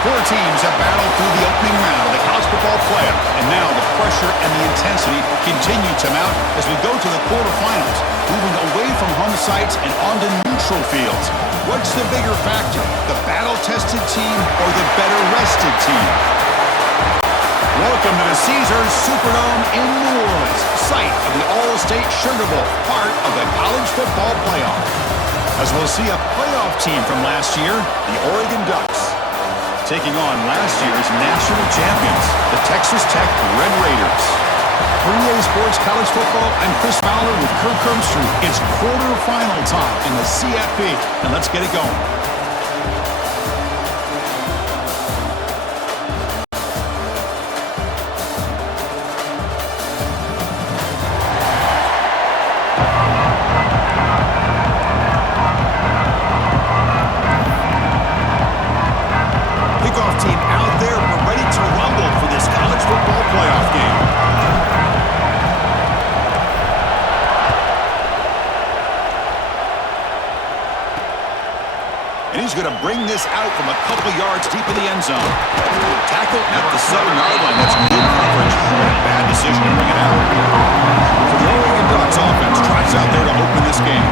Four teams have battled through the opening round of the college football playoff, and now the pressure and the intensity continue to mount as we go to the quarterfinals, moving away from home sites and onto neutral fields. What's the bigger factor, the battle-tested team or the better-rested team? Welcome to the Caesars Superdome in New Orleans, site of the All-State Sugar Bowl, part of the college football playoff. As we'll see a playoff team from last year, the Oregon Ducks, taking on last year's national champions, the Texas Tech Red Raiders. For EA Sports College Football, I'm Chris Fowler with Kirk Herbstreit. It's quarterfinal time in the CFP, and let's get it going. Team out there, we're ready to rumble for this college football playoff game. And he's going to bring this out from a couple yards deep in the end zone. Tackle at the 7-yard line. That's good coverage. Bad decision to bring it out. So the Oregon Ducks offense tries out there to open this game.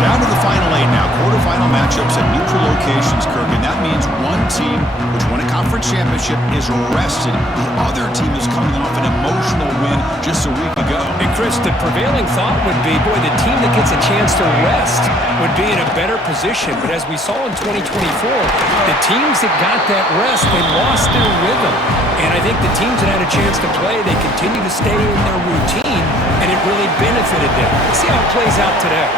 Down to the final 8 now. Quarterfinal matchups at neutral locations, Kirk, and that means one team which won a conference championship is rested. The other team is coming off an emotional win just a week ago. And Chris, the prevailing thought would be, boy, the team that gets a chance to rest would be in a better position. But as we saw in 2024, the teams that got that rest, they lost their rhythm. And I think the teams that had a chance to play, they continue to stay in their routine, and it really benefited them. Let's see how it plays out today.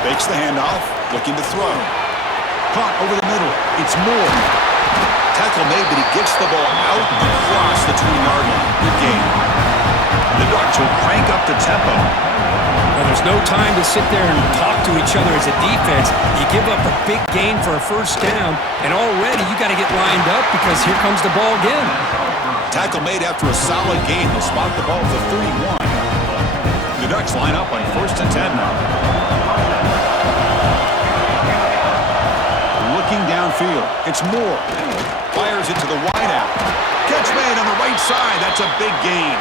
Fakes the handoff, looking to throw. Caught over the middle. It's Moore. Tackle made, but he gets the ball out across the 20-yard line. Good game. The Ducks will crank up the tempo. Well, there's no time to sit there and talk to each other as a defense. You give up a big gain for a first down, and already you got to get lined up because here comes the ball again. Tackle made after a solid gain. They'll spot the ball at the 31. The Ducks line up on 1st and 10 now. Looking downfield. It's Moore. Fires it to the wideout. Catch made on the right side. That's a big gain.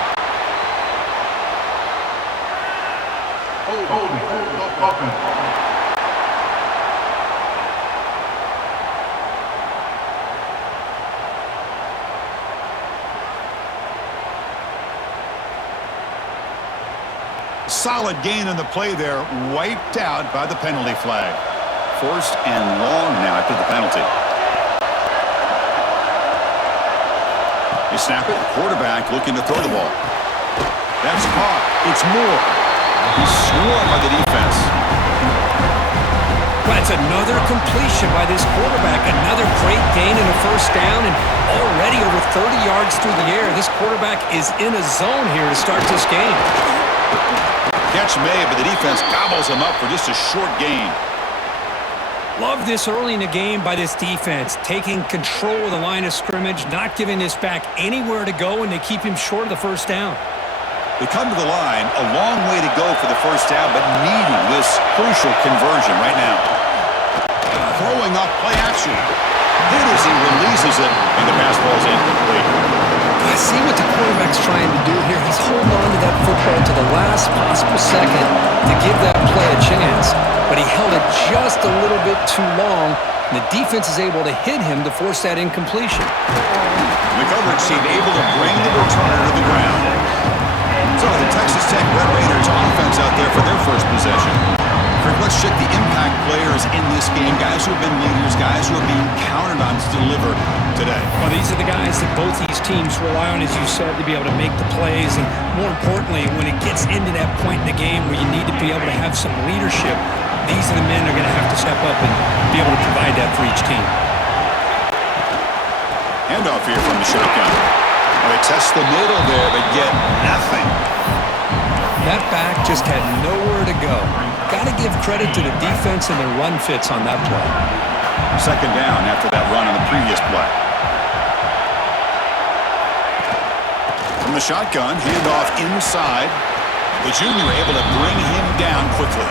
Solid gain on the play there, wiped out by the penalty flag. 1st and long now after the penalty. They snap it. Quarterback looking to throw the ball. That's caught. It's Moore. He's swarmed by the defense. That's another completion by this quarterback. Another great gain in a first down, and already over 30 yards through the air. This quarterback is in a zone here to start this game. Catch made, but the defense gobbles him up for just a short gain. Love this early in the game by this defense, taking control of the line of scrimmage, not giving this back anywhere to go, and they keep him short of the first down. They come to the line, a long way to go for the first down, but needing this crucial conversion right now. Throwing up play action. Hit as he releases it, and the pass ball is incomplete. I see what the quarterback's trying to do here. He's holding on to that football to the last possible second to give that play a chance, but he held it just a little bit too long, and the defense is able to hit him to force that incompletion. The coverage team able to bring the returner to the ground. So the Texas Tech Red Raiders offense out there for their first possession. Let's check the impact players in this game, guys who have been leaders, guys who are being counted on to deliver today. Well, these are the guys that both these teams rely on, as you said, to be able to make the plays. And more importantly, when it gets into that point in the game where you need to be able to have some leadership, these are the men that are going to have to step up and be able to provide that for each team. Handoff here from the shotgun. Well, they test the middle there, but get nothing. That back just had nowhere to go. Got to give credit to the defense and the run fits on that play. 2nd down after that run on the previous play. From the shotgun, handoff inside. The junior able to bring him down quickly.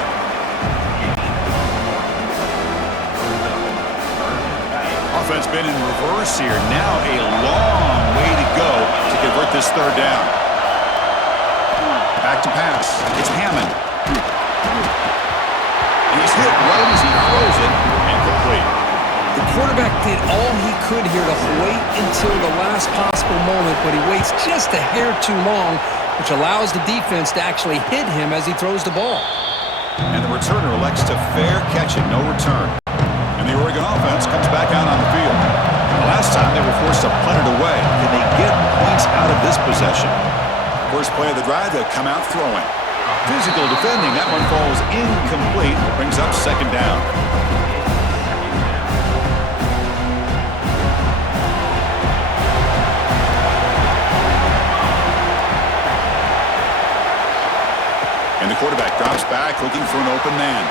Offense been in reverse here. Now a long way to go to convert this third down. Back to pass. It's Hammond. He's hit right as he throws it. Incomplete. The quarterback did all he could here to wait until the last possible moment, but he waits just a hair too long, which allows the defense to actually hit him as he throws the ball. And the returner elects to fair catch it, no return. And the Oregon offense comes back out on the field. Last time they were forced to punt it away. Can they get points out of this possession? First play of the drive, they'll come out throwing. Physical defending, that one falls incomplete, brings up second down. And the quarterback drops back, looking for an open man.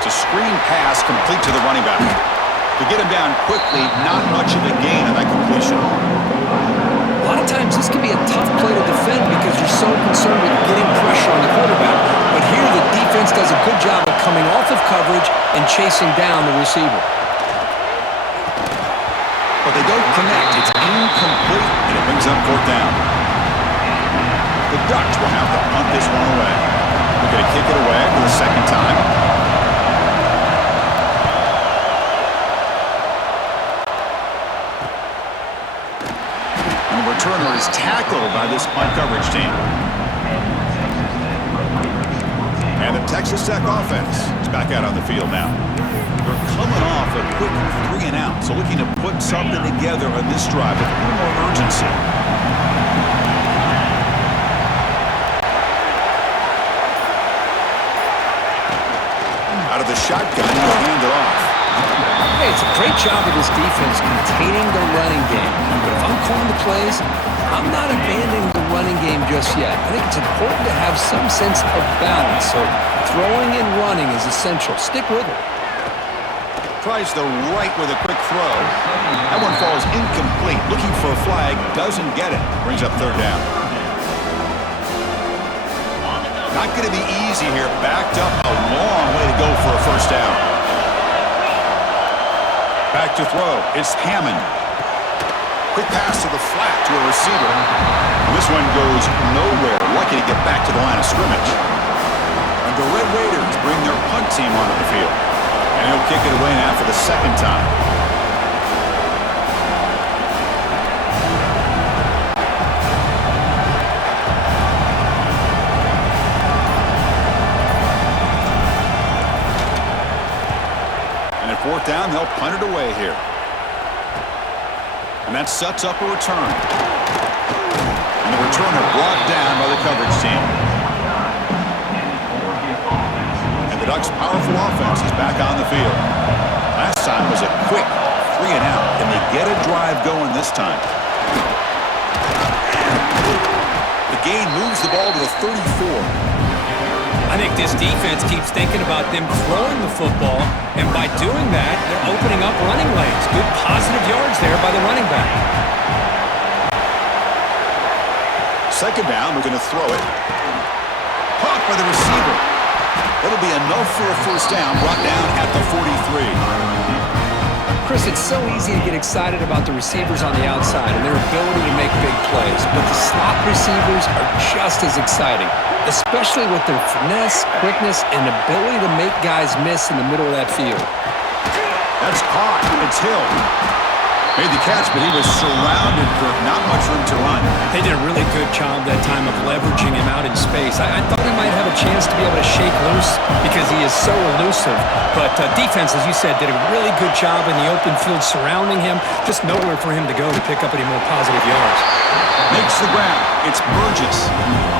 It's a screen pass complete to the running back. To get him down quickly, not much of a gain on that completion. A lot of times this can be a tough play to defend because you're so concerned with getting pressure on the quarterback. But here the defense does a good job of coming off of coverage and chasing down the receiver. But they don't connect. It's incomplete, and it brings up fourth down. The Ducks will have to punt this one away. They're going to kick it away for the second time. And the returner is tackled by this punt coverage team. And the Texas Tech offense is back out on the field now. They're coming off a quick 3 and out, so looking to put something together on this drive with a little more urgency. Out of the shotgun, he'll hand it off. Hey, it's a great job of this defense containing the running game. But if I'm calling the plays, I'm not abandoning the running game just yet. I think it's important to have some sense of balance. So throwing and running is essential. Stick with it. Tries the right with a quick throw. That one falls incomplete. Looking for a flag, doesn't get it. Brings up third down. Not going to be easy here. Backed up a long way to go for a first down. Back to throw. It's Hammond. Quick pass to the flat to a receiver. And this one goes nowhere. Lucky to get back to the line of scrimmage. And the Red Raiders bring their punt team onto the field. And he'll kick it away now for the second time. Fourth down, they'll punt it away here. And that sets up a return. And the returner brought down by the coverage team. And the Ducks' powerful offense is back on the field. Last time was a quick 3 and out. Can they get a drive going this time? The gain moves the ball to the 34. I think this defense keeps thinking about them throwing the football, and by doing that, they're opening up running lanes. Good positive yards there by the running back. Second down, we're going to throw it. Caught by the receiver. That'll be enough for a first down, brought down at the 43. Chris, it's so easy to get excited about the receivers on the outside and their ability to make big plays, but the slot receivers are just as exciting, especially with their finesse, quickness, and ability to make guys miss in the middle of that field. That's caught. It's Hill. Made the catch, but he was surrounded for not much room to run. They did a really good job that time of leveraging him out in space. I thought he might have a chance to be able to shake loose because he is so elusive. But defense, as you said, did a really good job in the open field surrounding him. Just nowhere for him to go to pick up any more positive yards. Makes the ground. It's Burgess.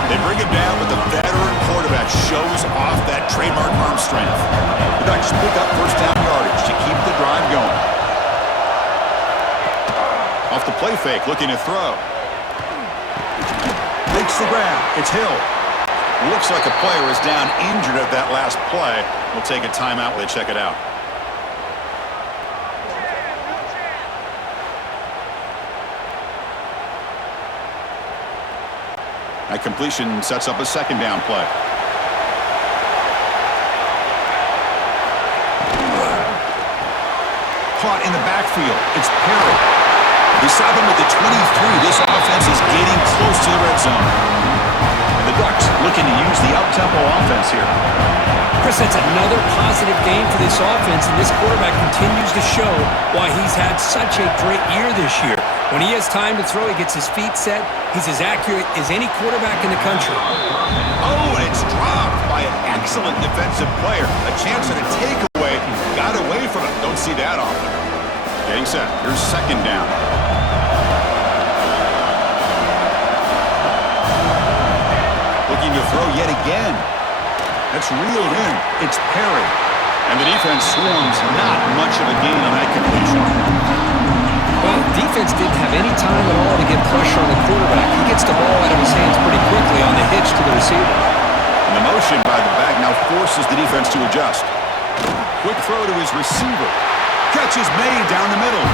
They bring him down, but the veteran quarterback shows off that trademark arm strength. The Ducks pick up first down yardage to keep the drive going. Off the play fake, looking to throw. Makes the grab. It's Hill. Looks like a player is down injured at that last play. We'll take a timeout while they check it out. That completion sets up a second down play. caught in the backfield. It's Perry. Beside him with the 23, this offense is getting close to the red zone. And the Ducks looking to use the up-tempo offense here. Chris, that's another positive game for this offense, and this quarterback continues to show why he's had such a great year this year. When he has time to throw, he gets his feet set. He's as accurate as any quarterback in the country. Oh, and it's dropped by an excellent defensive player. A chance at a takeaway. Got away from it. Don't see that often. Getting set. Here's second down. Looking to throw yet again. That's reeled in. It's Perry. And the defense swarms. Not much of a gain on that completion. Well, defense didn't have any time at all to get pressure on the quarterback. He gets the ball out of his hands pretty quickly on the hitch to the receiver. And the motion by the back now forces the defense to adjust. Quick throw to his receiver. Catch is made down the middle.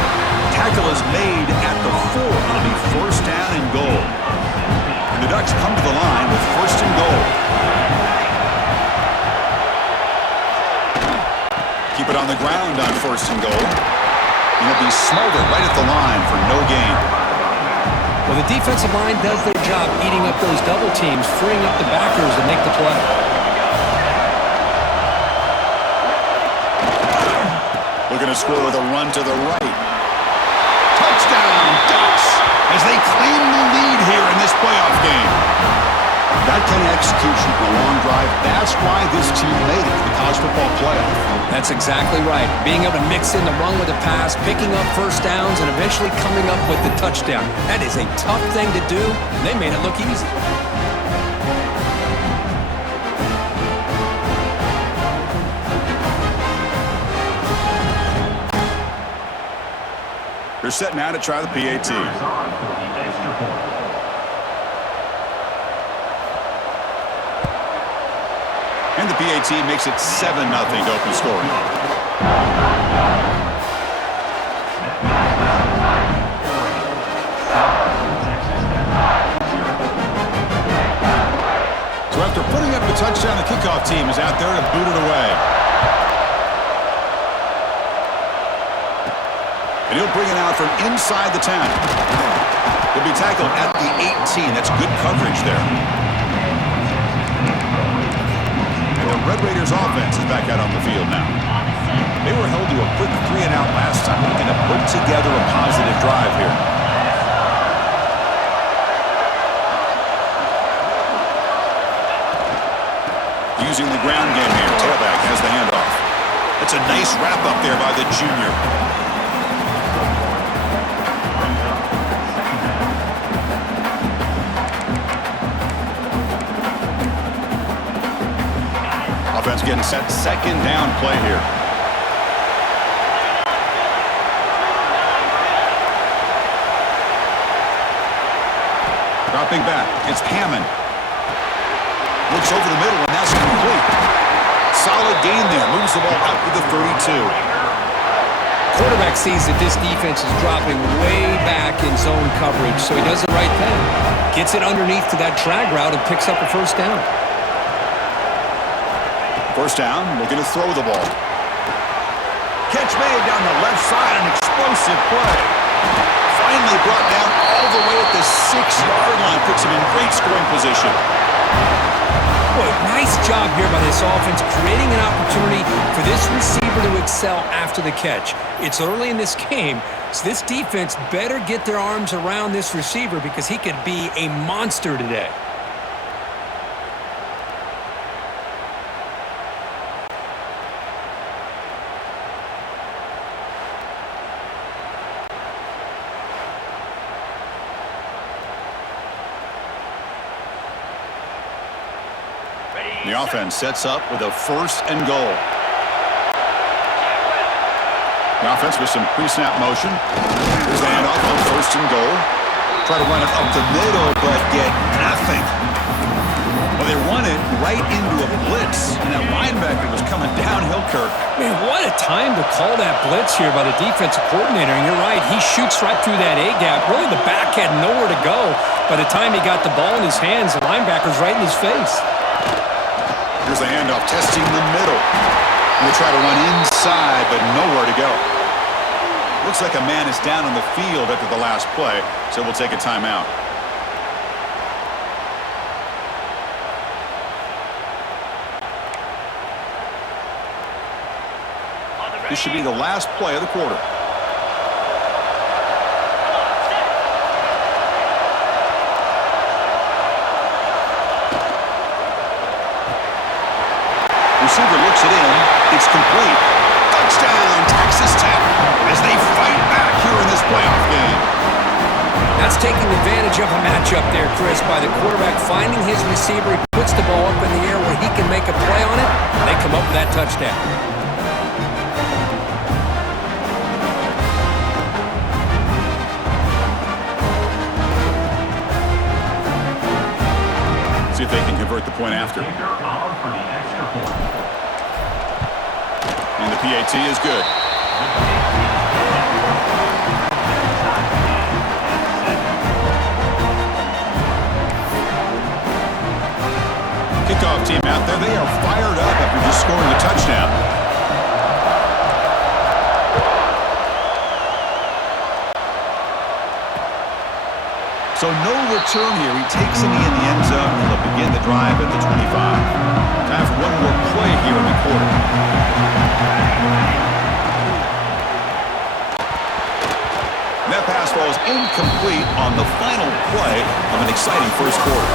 Tackle is made at the 4. It'll be first down and goal. And the Ducks come to the line with first and goal. Keep it on the ground on first and goal. And it'll be smothered right at the line for no gain. Well, the defensive line does their job eating up those double teams, freeing up the backers to make the play. Looking to score with a run to the right. Touchdown, Ducks, as they claim the lead here in this playoff game. That kind of execution in a long drive, that's why this team made it to the college football playoff. That's exactly right. Being able to mix in the run with the pass, picking up first downs, and eventually coming up with the touchdown. That is a tough thing to do, and they made it look easy. They're set now to try the PAT. And the PAT makes it 7-0 to open scoring. So after putting up the touchdown, the kickoff team is out there to boot it away. And he'll bring it out from inside the 10. He'll be tackled at the 18. That's good coverage there. And the Red Raiders offense is back out on the field now. They were held to a quick 3-and-out last time. Looking to put together a positive drive here. Using the ground game here. Tailback has the handoff. That's a nice wrap up there by the junior. Offense getting set, second down play here. Dropping back, it's Hammond. Looks over the middle, and that's complete. Solid gain there, moves the ball out to the 32. Quarterback sees that this defense is dropping way back in zone coverage, so he does the right thing. Gets it underneath to that drag route and picks up a first down. First down, looking to throw the ball. Catch made down the left side, an explosive play. Finally brought down all the way at the 6-yard line, puts him in great scoring position. Boy, nice job here by this offense, creating an opportunity for this receiver to excel after the catch. It's early in this game, so this defense better get their arms around this receiver because he could be a monster today. The offense sets up with a first and goal. The offense with some pre-snap motion. Here's the handoff on first and goal. Try to run it up the middle, but get nothing. Well, they run it right into a blitz, and that linebacker was coming downhill, Kirk. Man, what a time to call that blitz here by the defensive coordinator. And you're right, he shoots right through that A-gap. Really, the back had nowhere to go. By the time he got the ball in his hands, the linebacker's right in his face. Here's the handoff, testing the middle. He'll try to run inside, but nowhere to go. Looks like a man is down on the field after the last play, so we'll take a timeout. This should be the last play of the quarter. Receiver looks it in. It's complete. Touchdown, Texas Tech, as they fight back here in this playoff game. That's taking advantage of a matchup there, Chris, by the quarterback finding his receiver. He puts the ball up in the air where he can make a play on it, and they come up with that touchdown. See if they can convert the point after. And the PAT is good. Kickoff team out there, they are fired up after just scoring a touchdown. So no return here. He takes a knee in the end zone, and they'll begin the drive at the 25. Time for one more play here in the quarter. And that pass ball is incomplete on the final play of an exciting first quarter.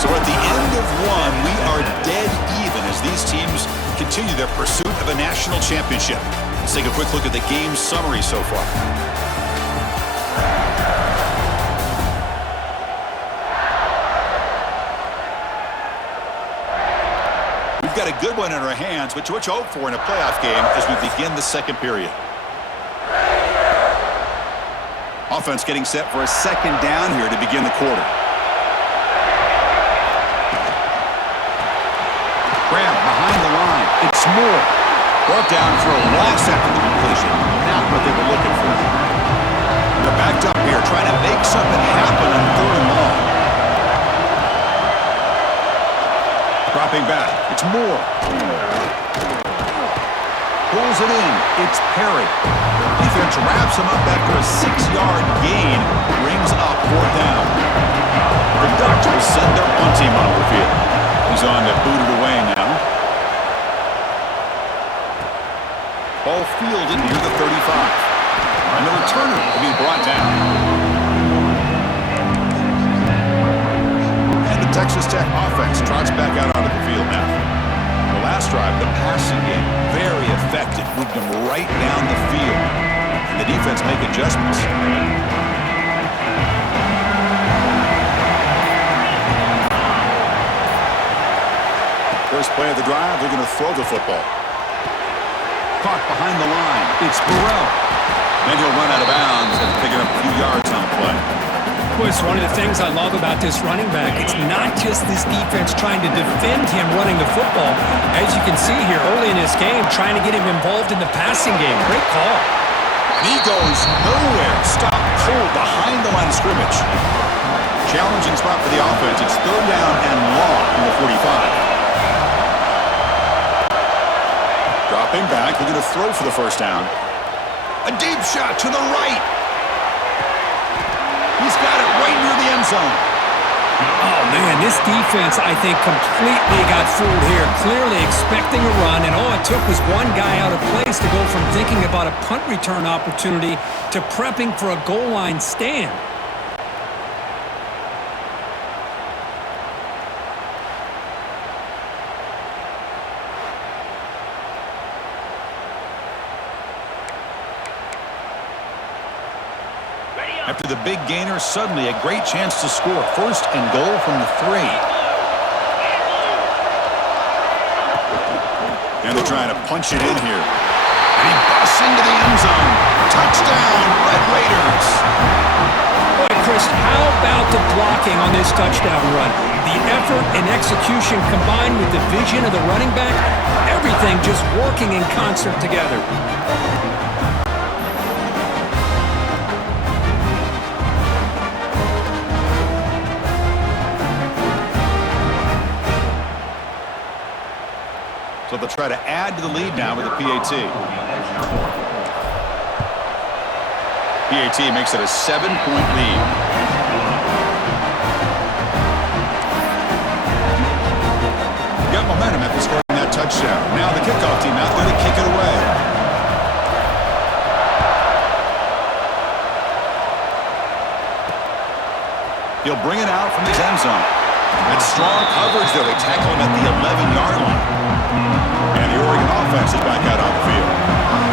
So at the end of one, we are dead even as these teams continue their pursuit of a national championship. Let's take a quick look at the game summary so far. We've got a good one in our hands, which what you hope for in a playoff game as we begin the second period. Offense getting set for a second down here to begin the quarter. Grab behind the line. It's Moore. Brought down for a loss after the completion. Not what they were looking for. They're backed up here trying to make something happen on third and long. Dropping back. It's Moore. Pulls it in. It's Perry. Defense wraps him up after a 6-yard gain. Brings up fourth down. The Ducks will send their punt team off the field. He's on to boot it away now. Ball fielded near the 35. And the returner will be brought down. And the Texas Tech offense trots back out onto the field now. The last drive, the passing game, very effective. Moved them right down the field. And the defense make adjustments. First play of the drive, they're going to throw the football. Caught behind the line. It's Burrell. Then he'll run out of bounds and pick up a few yards on the play. Boy, it's one of the things I love about this running back. It's not just this defense trying to defend him running the football. As you can see here early in this game, trying to get him involved in the passing game. Great call. He goes nowhere. Stop cold behind the line of scrimmage. Challenging spot for the offense. It's third down and long from the 45. Dropping back, they're going to throw for the first down. A deep shot to the right. He's got it right near the end zone. Oh, man, this defense, I think, completely got fooled here. Clearly expecting a run, and all it took was one guy out of place to go from thinking about a punt return opportunity to prepping for a goal line stand. After the big gainer, suddenly a great chance to score. First and goal from the 3. And they're trying to punch it in here. And he busts into the end zone. Touchdown, Red Raiders. Boy, Chris, how about the blocking on this touchdown run? The effort and execution combined with the vision of the running back, everything just working in concert together. So they'll try to add to the lead now with the PAT. PAT makes it a 7-point lead. Got momentum after scoring that touchdown. Now the kickoff team out there to kick it away. He'll bring it out from his end zone. That's strong coverage there. They tackle him at the 11-yard line. And the Oregon offense is back out on the field.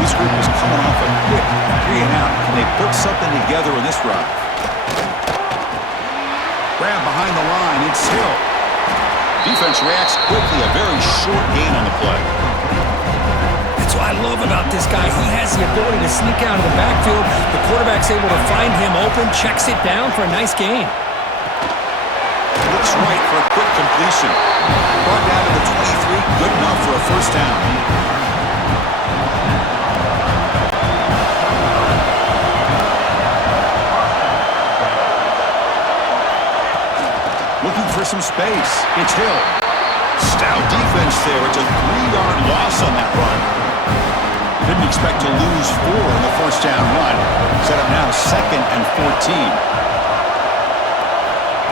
This group is coming off a quick 3-and-out. Can they put something together in this run? Grab behind the line. It's Hill. Defense reacts quickly. A very short gain on the play. That's what I love about this guy. He has the ability to sneak out of the backfield. The quarterback's able to find him open, checks it down for a nice gain. Looks right for a quick completion. Brought down to the 23. Good enough for a first down. Looking for some space. It's Hill. Stout defense there. It's a 3-yard loss on that run. Didn't expect to lose 4 in the first down run. Set up now 2nd and 14.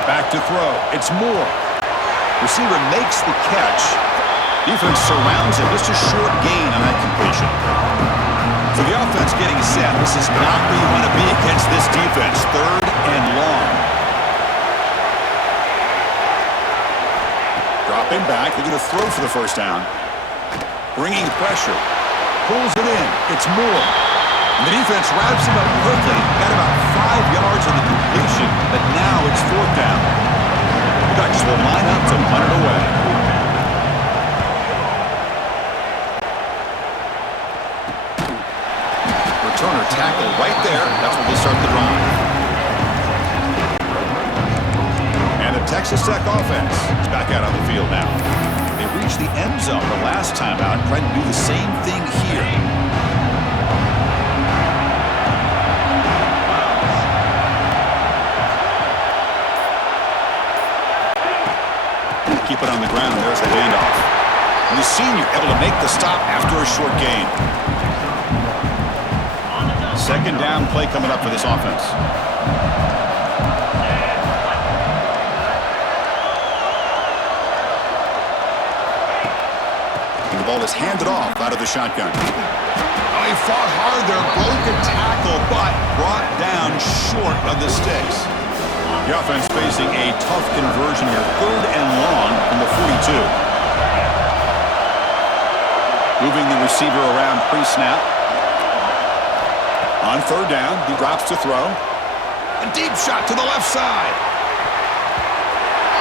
Back to throw. It's Moore. Receiver makes the catch. Defense surrounds him. Just a short gain on that completion. So the offense getting set. This is not where you want to be against this defense. 3rd and long. Dropping back. They're going to throw for the first down. Bringing pressure. Pulls it in. It's Moore. And the defense wraps him up quickly. Got about 5 yards on the completion, but now it's 4th down. The Ducks will line up to punt it away. Returner tackle right there. That's where they start the drive. And the Texas Tech offense is back out on the field now. They reached the end zone the last time out, trying to do the same thing here. Keep it on the ground. There's the handoff. And the senior able to make the stop after a short gain. 2nd down play coming up for this offense. And the ball is handed off out of the shotgun. Oh, he fought hard there. Broke a tackle, but brought down short of the sticks. The offense facing a tough conversion here. 3rd and long from the 42. Moving the receiver around pre-snap. On 3rd down, he drops to throw. A deep shot to the left side.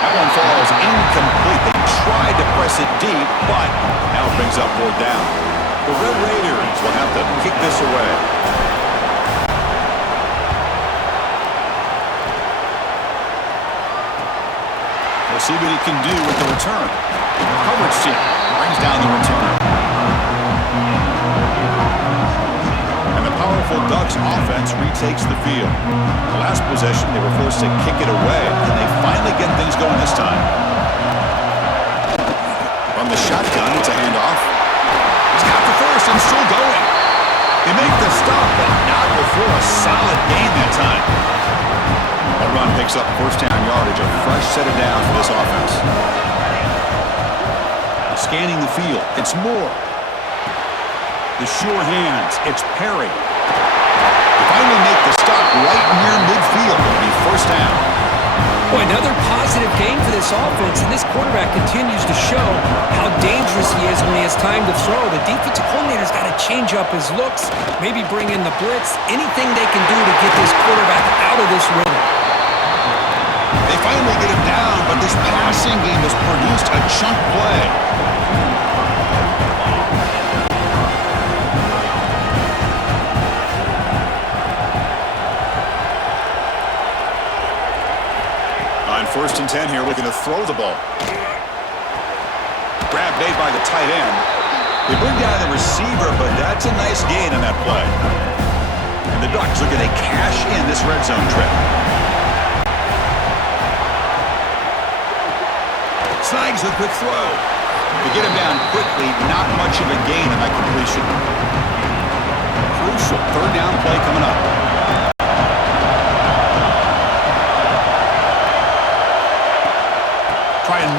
That one falls incomplete. They tried to press it deep, but now it brings up 4th down. The Red Raiders will have to kick this away. We'll see what he can do with the return. Coverage team brings down the return. And the powerful Ducks offense retakes the field. The last possession, they were forced to kick it away. Can they finally get things going this time? From the shotgun, it's a handoff. He's got the first and still going. They make the stop, but not before a solid gain that time. That run picks up first down yardage, a fresh set of down for this offense. Scanning the field, it's Moore. The sure hands, it's Perry. They finally make the stop right near midfield. It'll be first down. Boy, another positive game for this offense, and this quarterback continues to show how dangerous he is when he has time to throw. The defensive coordinator's got to change up his looks, maybe bring in the blitz, anything they can do to get this quarterback out of this rhythm. They finally get him down, but this passing game has produced a chunk play. On 1st and 10 here, looking to throw the ball. Grab made by the tight end. They bring down the receiver, but that's a nice gain on that play. And the Ducks looking to cash in this red zone trip. Snags the quick throw. They get him down quickly, not much of a gain on that completion. Crucial 3rd down play coming up.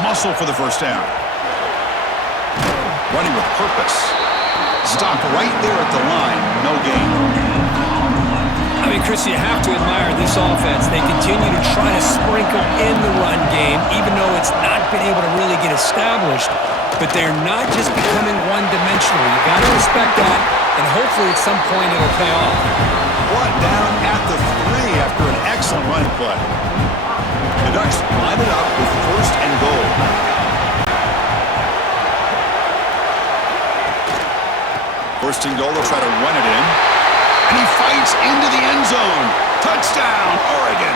muscle for the first down. Running with purpose. Stopped right there at the line. No gain. I mean, Chris, you have to admire this offense. They continue to try to sprinkle in the run game, even though it's not been able to really get established. But they're not just becoming one-dimensional. You got to respect that, and hopefully at some point it'll pay off. Brought down at the 3 after an excellent run play. The Ducks line it up with first and goal. First and goal, they'll try to run it in. And he fights into the end zone. Touchdown, Oregon.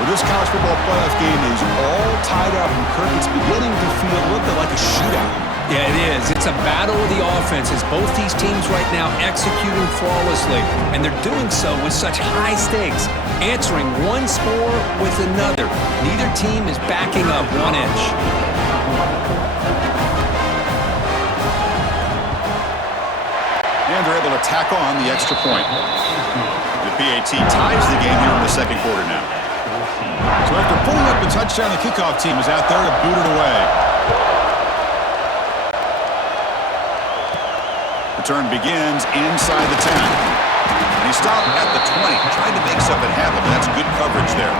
Well, this college football playoff game is all tied up, and Kirk, it's beginning to feel a little bit like a shootout. Yeah, it is. It's a battle of the offenses. Both these teams right now executing flawlessly, and they're doing so with such high stakes, answering one score with another. Neither team is backing up 1 inch. And they're able to tack on the extra point. The PAT ties the game here in the second quarter now. So after pulling up the touchdown, the kickoff team is out there to boot it away. Return begins inside the 10. And he stopped at the 20, trying to make something happen. That's good coverage there.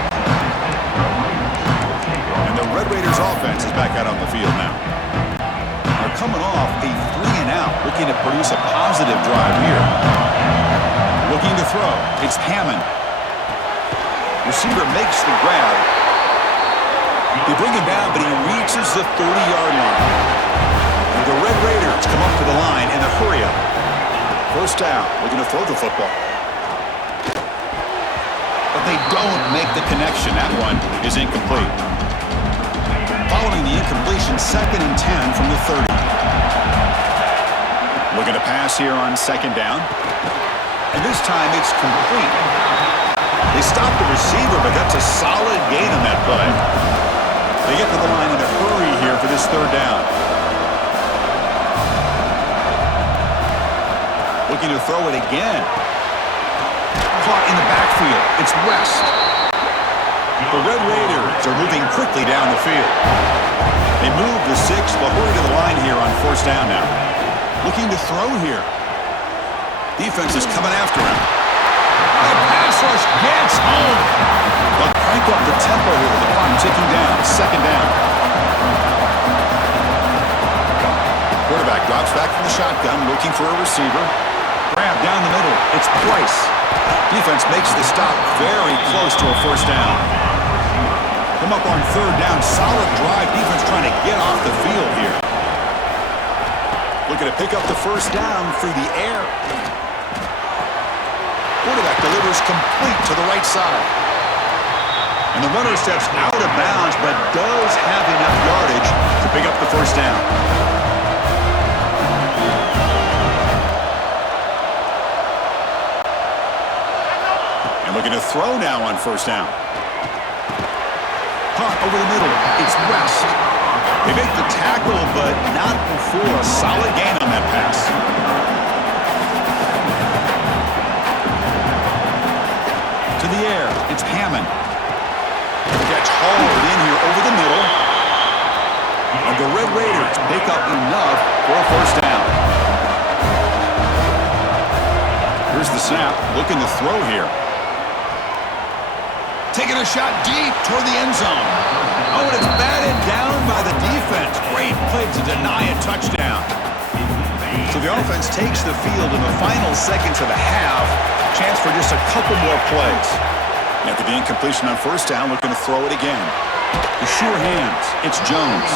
And the Red Raiders offense is back out on the field now. They're coming off a 3-and-out, looking to produce a positive drive here. Looking to throw. It's Hammond. Receiver makes the grab. They bring him down, but he reaches the 30-yard line. And the Red Raiders come up to the line in a hurry-up. First down, looking to throw the football. But they don't make the connection. That one is incomplete. Following the incompletion, 2nd and 10 from the 30. Looking to pass here on 2nd down. And this time it's complete. They stop the receiver, but that's a solid gain on that play. They get to the line in a hurry here for this 3rd down. Looking to throw it again. Caught in the backfield. It's West. The Red Raiders are moving quickly down the field. They move the 6, but hurry to the line here on 1st down now. Looking to throw here. Defense is coming after him. The pass rush gets home. They'll crank up the tempo here with the clock ticking down. 2nd down. Quarterback drops back from the shotgun, looking for a receiver. Grab down the middle. It's Price. Defense makes the stop very close to a 1st down. Come up on 3rd down. Solid drive. Defense trying to get off the field here. Looking to pick up the 1st down through the air. Quarterback delivers complete to the right side. And the runner steps out of bounds, but does have enough yardage to pick up the 1st down. And looking to throw now on 1st down. Punt over the middle. It's West. They make the tackle, but not before a solid gain on that pass. To the air, it's Hammond. Catch hauled in here over the middle. And the Red Raiders pick up enough for a 1st down. Here's the snap, looking to throw here. Taking a shot deep toward the end zone. Oh, and it's batted down by the defense. Great play to deny a touchdown. So the offense takes the field in the final seconds of the half. Chance for just a couple more plays. After the incompletion on 1st down, looking to throw it again. The sure hands. It's Jones.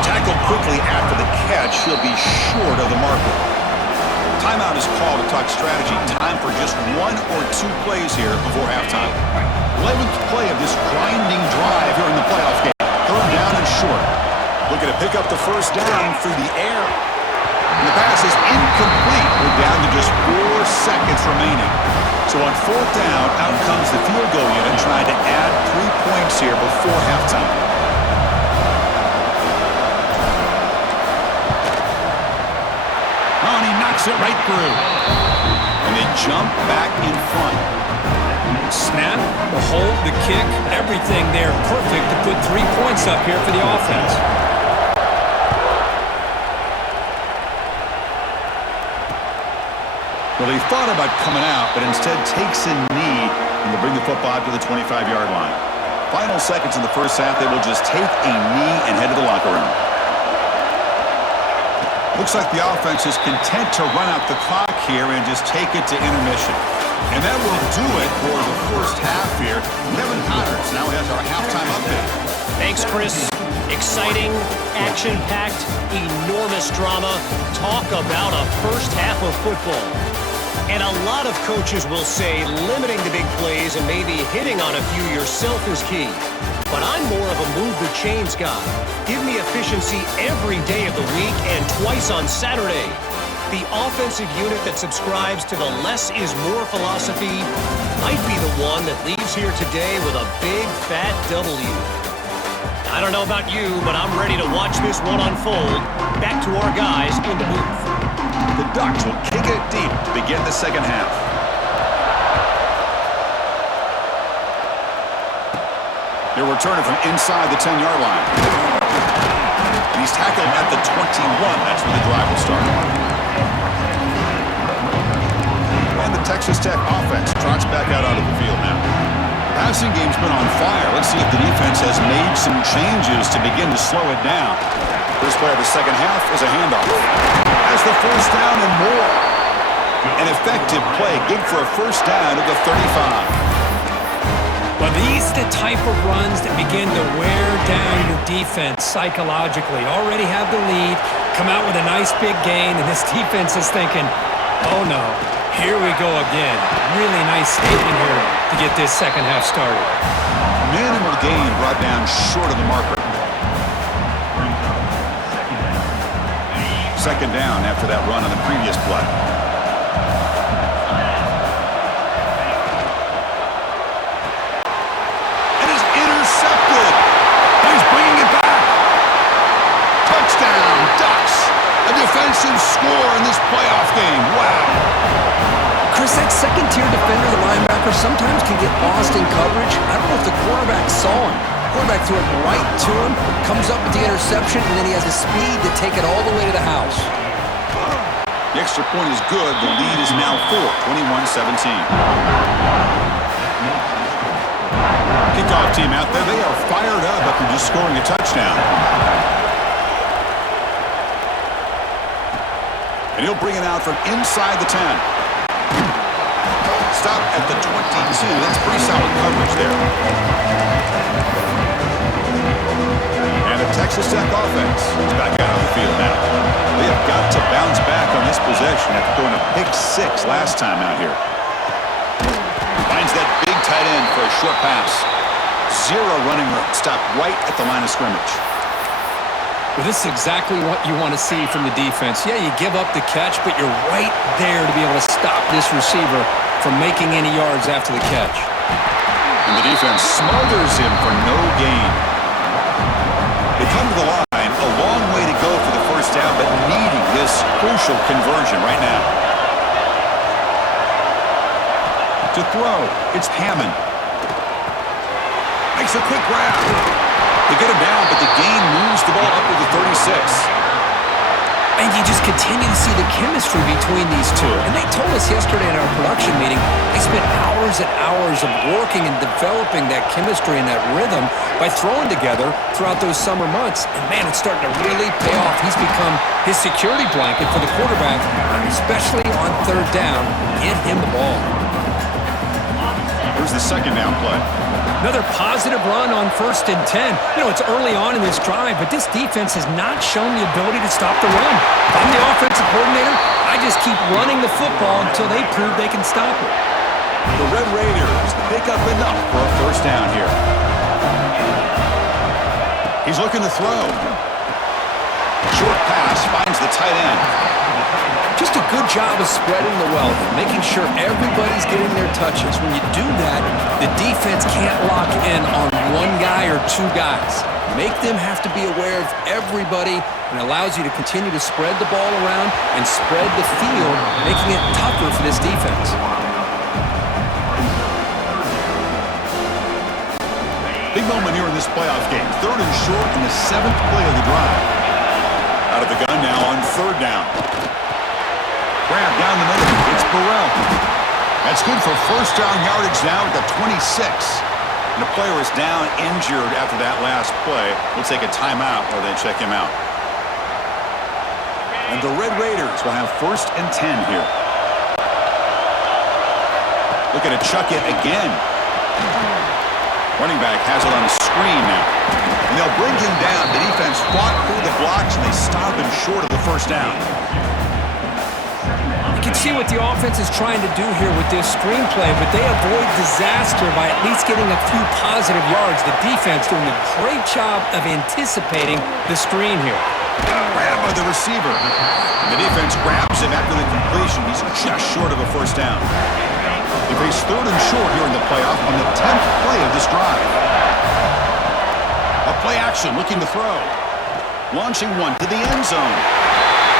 Tackled quickly after the catch. He'll be short of the marker. Timeout is called to talk strategy. Time for just 1 or 2 plays here before halftime. 11th play of this grinding drive here in the playoff game. 3rd down and short. Looking to pick up the 1st down through the air. And the pass is incomplete. We're down to just 4 seconds remaining. So on 4th down, out comes the field goal unit trying to add 3 points here before halftime. It right through. And they jump back in front. Snap, the hold, the kick, everything there perfect to put 3 points up here for the offense. Well, he thought about coming out, but instead takes a knee and will bring the football out to the 25-yard line. Final seconds in the first half, they will just take a knee and head to the locker room. Looks like the offense is content to run out the clock here and just take it to intermission. And that will do it for the first half here. Kevin Connors now has our halftime update. Thanks, Chris. Exciting, action-packed, enormous drama. Talk about a first half of football. And a lot of coaches will say limiting the big plays and maybe hitting on a few yourself is key. But I'm more of a move-the-chains guy. Give me efficiency every day of the week and twice on Saturday. The offensive unit that subscribes to the less is more philosophy might be the one that leaves here today with a big, fat W. I don't know about you, but I'm ready to watch this one unfold. Back to our guys in the booth. The Ducks will kick it deep to begin the second half. They're returning from inside the 10-yard line. And he's tackled at the 21. That's where the drive will start. And the Texas Tech offense trots back out onto the field now. The passing game's been on fire. Let's see if the defense has made some changes to begin to slow it down. First play of the second half is a handoff. Has the first down and more. An effective play, good for a first down at the 35. Well, these are the type of runs that begin to wear down your defense psychologically. Already have the lead, come out with a nice big gain, and this defense is thinking, oh no, here we go again. Really nice statement here to get this second half started. Minimal gain brought down short of the marker. Second down after that run on the previous play. Defensive score in this playoff game. Wow. Chris, that second-tier defender, the linebacker, sometimes can get lost in coverage. I don't know if the quarterback saw him. Quarterback threw it right to him, comes up with the interception, and then he has the speed to take it all the way to the house. The extra point is good. The lead is now 21-17. Kickoff team out there. They are fired up after just scoring a touchdown. And he'll bring it out from inside the 10. Stop at the 22. That's pretty solid coverage there. And the Texas Tech offense is back out on the field now. They have got to bounce back on this possession after throwing a pick 6 last time out here. Finds that big tight end for a short pass. Zero running room. Stopped right at the line of scrimmage. Well, this is exactly what you want to see from the defense. Yeah, you give up the catch, but you're right there to be able to stop this receiver from making any yards after the catch. And the defense smothers him for no gain. They come to the line, a long way to go for the first down, but needing this crucial conversion right now. To throw, it's Hammond. Makes a quick grab. They get him down, but the gain moves the ball up to the 36. And you just continue to see the chemistry between these two. And they told us yesterday in our production meeting, they spent hours and hours of working and developing that chemistry and that rhythm by throwing together throughout those summer months. And man, it's starting to really pay off. He's become his security blanket for the quarterback, especially on third down. Get him the ball. Here's the second down play. Another positive run on 1st and 10. You know, it's early on in this drive, but this defense has not shown the ability to stop the run. If I'm the offensive coordinator, I just keep running the football until they prove they can stop it. The Red Raiders pick up enough for a first down here. He's looking to throw. Short pass finds the tight end. Just a good job of spreading the wealth, making sure everybody's getting their touches. When you do that, the defense can't lock in on one guy or two guys. Make them have to be aware of everybody, and allows you to continue to spread the ball around and spread the field, making it tougher for this defense. Big moment here in this playoff game. 3rd and short in the 7th play of the drive. Out of the gun now on 3rd down. Grab down the middle. It's Burrell. That's good for 1st down yardage now at the 26. And the player is down injured after that last play. We'll take a timeout while they check him out. And the Red Raiders will have 1st and 10 here. Looking to chuck it again. Running back has it on a screen now. And they'll bring him down. The defense fought through the blocks, and they stop him short of the 1st down. You can see what the offense is trying to do here with this screenplay, but they avoid disaster by at least getting a few positive yards. The defense doing a great job of anticipating the screen here. Grabbed by the receiver. The defense grabs him after the completion. He's just short of a 1st down. They face 3rd and short here in the playoff on the 10th play of this drive. A play action looking to throw. Launching one to the end zone.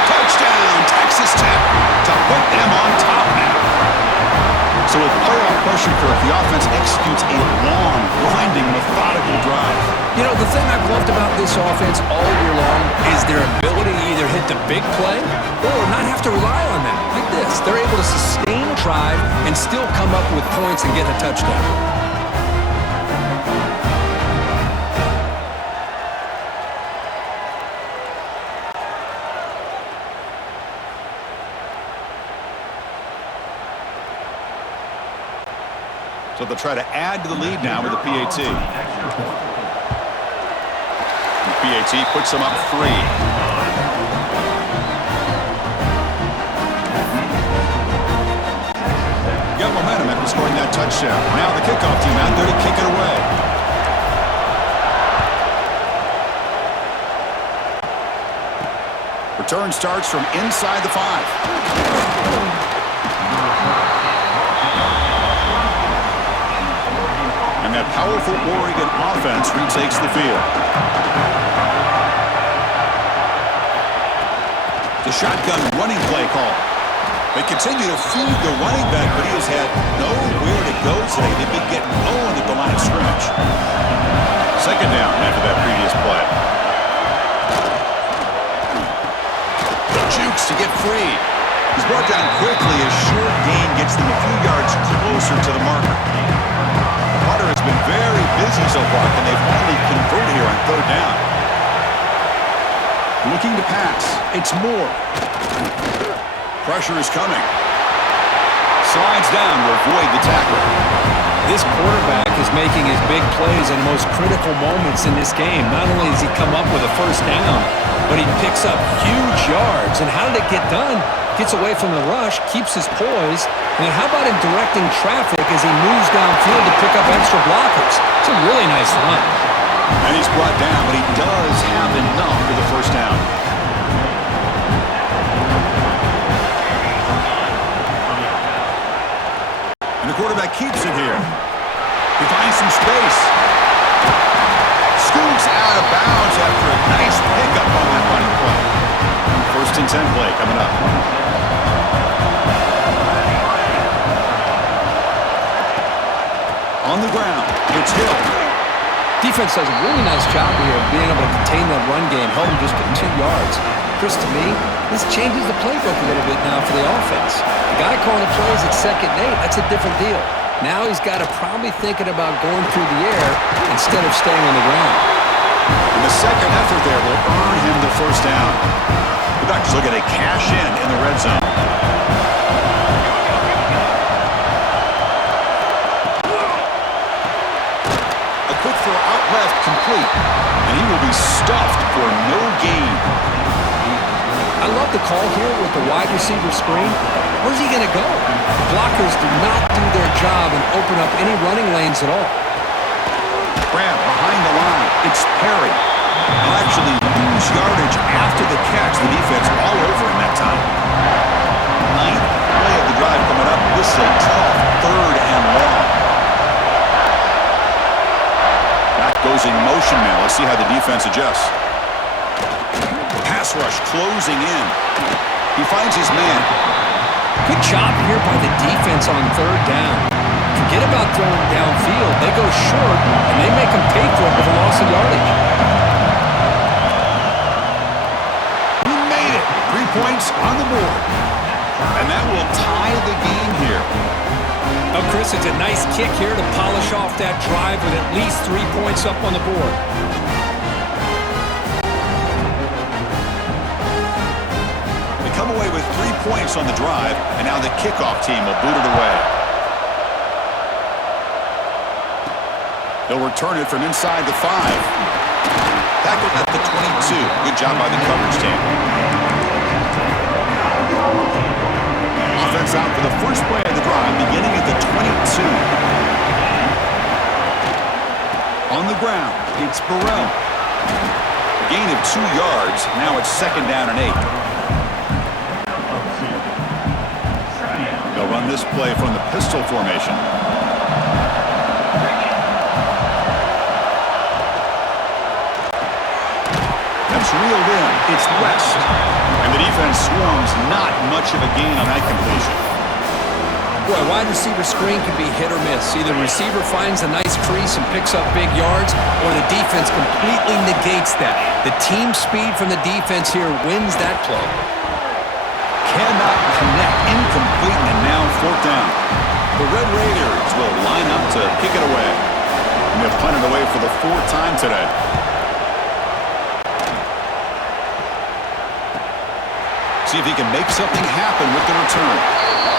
Touchdown, Texas Tech to put them on top now. So with playoff pressure curve, the offense executes a long, grinding, methodical drive. You know, the thing I've loved about this offense all year long is their ability to either hit the big play or not have to rely on that. Like this, they're able to sustain a drive and still come up with points and get a touchdown. So they'll try to add to the lead now with the PAT. The PAT puts them up 3. Got momentum after scoring that touchdown. Now the kickoff team out there to kick it away. Return starts from inside the 5. And that powerful Oregon offense retakes the field. The shotgun running play call. They continue to feed the running back, but he has had nowhere to go today. They've been getting owned at the line of scrimmage. 2nd down after that previous play. Jukes to get free. He's brought down quickly. A short gain gets them a few yards closer to the marker. Carter has been very busy so far, and they finally convert here on 3rd down. Looking to pass. It's Moore. Pressure is coming. Slides down to avoid the tackle. This quarterback is making his big plays in the most critical moments in this game. Not only does he come up with a 1st down, but he picks up huge yards. And how did it get done? Gets away from the rush, keeps his poise, and then how about him directing traffic as he moves downfield to pick up extra blockers? It's a really nice run. And he's brought down, but he does have enough for the 1st down. And the quarterback keeps it here. He finds some space. Scoots out of bounds after a nice pickup on that running play. 1st and 10 play coming up. On the ground, it's Hill. Defense does a really nice job here of being able to contain that run game, held him just at 2 yards. Chris, to me, this changes the playbook a little bit now for the offense. The guy calling the plays at 2nd and 8, that's a different deal. Now he's got to probably thinking about going through the air instead of staying on the ground. And the second effort there will earn him the 1st down. The Ducks looking to cash in the red zone. A quick throw out left, complete. And he will be stuffed for no gain. I love the call here with the wide receiver screen. Where's he going to go? Blockers do not do their job and open up any running lanes at all. Grab behind the line. It's Perry. He'll actually lose yardage after the catch. The defense all over him that time. 9th play of the drive coming up. This is a tough 3rd and long. That goes in motion now. Let's see how the defense adjusts. Pass rush closing in. He finds his man. Good job here by the defense on 3rd down. forget about throwing downfield. They go short, and they make them pay for it with a loss of yardage. He made it. 3 points on the board. And that will tie the game here. Oh, Chris, it's a nice kick here to polish off that drive with at least 3 points up on the board. They come away with 3 points on the drive, and now the kickoff team will boot it away. They'll return it from inside the 5. Tackled at the 22. Good job by the coverage team. Offense out for the first play of the drive, beginning at the 22. On the ground, it's Burrell. A gain of 2 yards. Now it's 2nd down and 8. They'll run this play from the pistol formation. That's reeled in. It's West. And the defense swarms. Not much of a gain on that completion. Boy, wide receiver screen can be hit or miss. Either the receiver finds a nice crease and picks up big yards, or the defense completely negates that. The team speed from the defense here wins that play. Cannot connect. Incomplete, and now 4th down. The Red Raiders will line up to kick it away. And they'll punt it away for the 4th time today. See if he can make something happen with the return.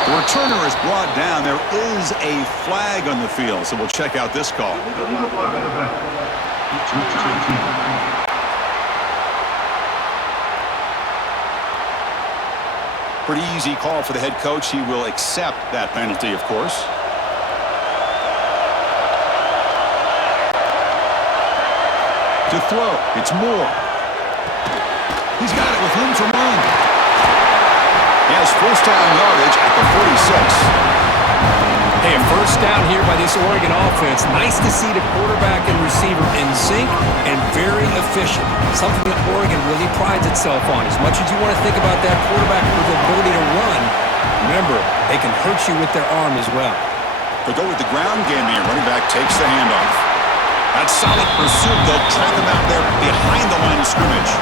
The returner is brought down. There is a flag on the field, so we'll check out this call. Pretty easy call for the head coach. He will accept that penalty, of course. To throw, it's Moore. He's got it with room to run. He has 1st down yardage at the 46. Hey, a 1st down here by this Oregon offense. Nice to see the quarterback and receiver in sync and very efficient. Something that Oregon really prides itself on. As much as you want to think about that quarterback with the ability to run, remember, they can hurt you with their arm as well. They'll go with the ground game here. Running back takes the handoff. That's solid pursuit. They'll trap him out there behind the line of scrimmage.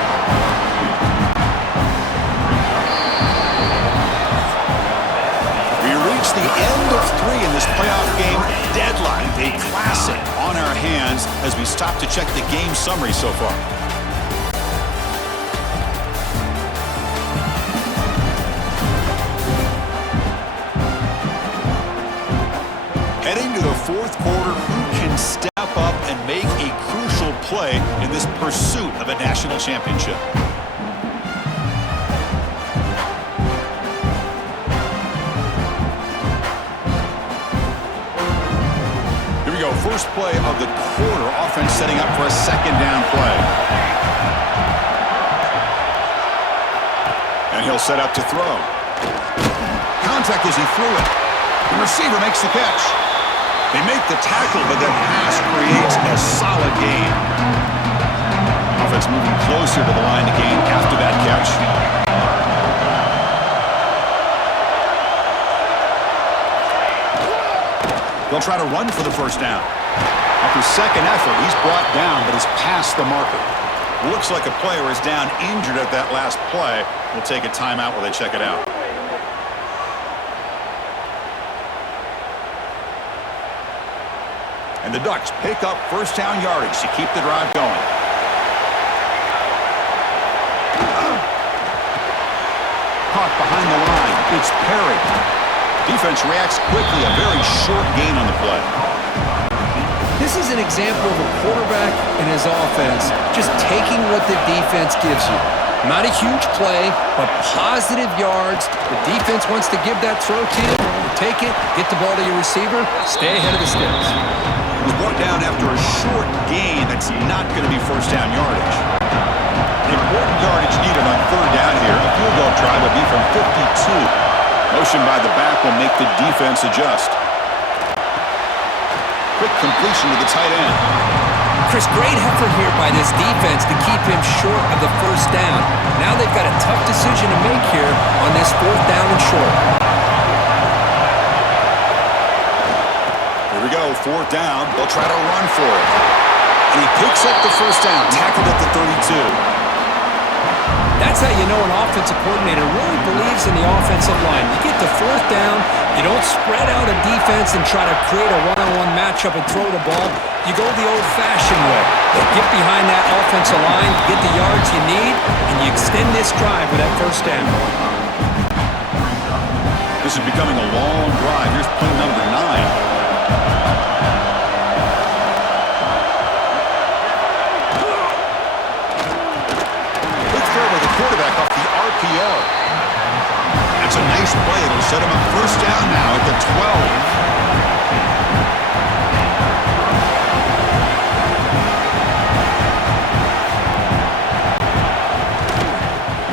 We reach the end of 3 in this playoff game deadline. A classic on our hands as we stop to check the game summary so far. Heading to the 4th quarter, who can step up and make a crucial play in this pursuit of a national championship? Here we go, first play of the quarter. Offense setting up for a 2nd down play. And he'll set up to throw. Contact as he threw it. The receiver makes the catch. They make the tackle, but that pass creates a solid gain. Offense moving closer to the line to gain after that catch. They'll try to run for the 1st down. After 2nd effort, he's brought down, but is past the marker. Looks like a player is down injured at that last play. We'll take a timeout while they check it out. And the Ducks pick up 1st down yardage to keep the drive going. Caught behind the line. It's Perry. Defense reacts quickly. A very short gain on the play. This is an example of a quarterback and his offense just taking what the defense gives you. Not a huge play, but positive yards. The defense wants to give that throw to you. You take it, get the ball to your receiver, stay ahead of the sticks. Was brought down after a short gain. That's not going to be 1st down yardage. Important yardage needed on 3rd down here. A field goal try would be from 52. Motion by the back will make the defense adjust. Quick completion to the tight end. Chris, great effort here by this defense to keep him short of the 1st down. Now they've got a tough decision to make here on this 4th down and short. 4th down. They'll try to run for it. And he picks up the first down, tackled at the 32. That's how you know an offensive coordinator really believes in the offensive line. You get the 4th down, you don't spread out a defense and try to create a one-on-one matchup and throw the ball. You go the old-fashioned way. You get behind that offensive line, you get the yards you need, and you extend this drive with that first down. This is becoming a long drive. Here's play number 9. Quarterback off the RPO. That's a nice play. It'll set him up first down now at the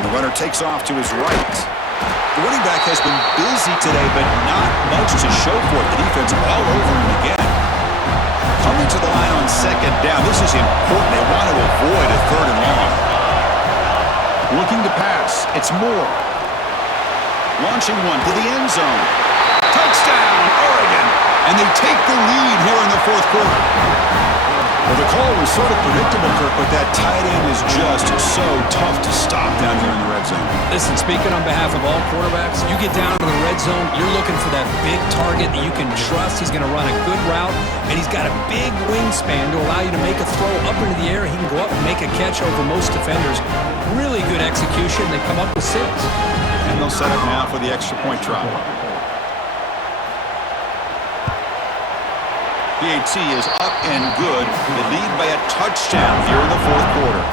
12. The runner takes off to his right. The running back has been busy today, but not much to show for it. The defense all over him again. Coming to the line on 2nd down. This is important. They want to avoid a 3rd and long. Looking to pass. It's Moore. Launching one to the end zone. Touchdown, Oregon. And they take the lead here in the 4th quarter. Well, the call was sort of predictable, Kirk, but that tight end is just so tough to stop down here in the red zone. Listen, speaking on behalf of all quarterbacks, you get down to the red zone, you're looking for that big target that you can trust. He's going to run a good route, and he's got a big wingspan to allow you to make a throw up into the air. He can go up and make a catch over most defenders. Really good execution. They come up with 6. And they'll set up now for the extra point try. PAT is up and good. They lead by a touchdown here in the 4th quarter.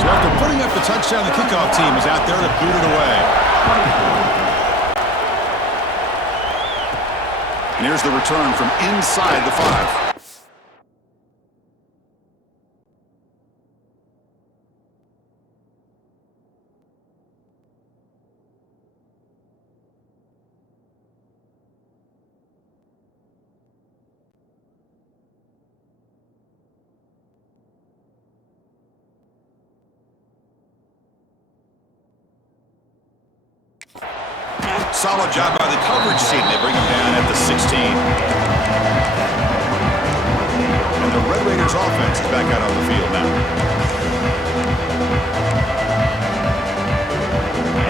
So after putting up the touchdown, the kickoff team is out there to boot it away. And here's the return from inside the 5. Solid job by the coverage team. They bring him down at the 16. And the Red Raiders offense is back out on the field now.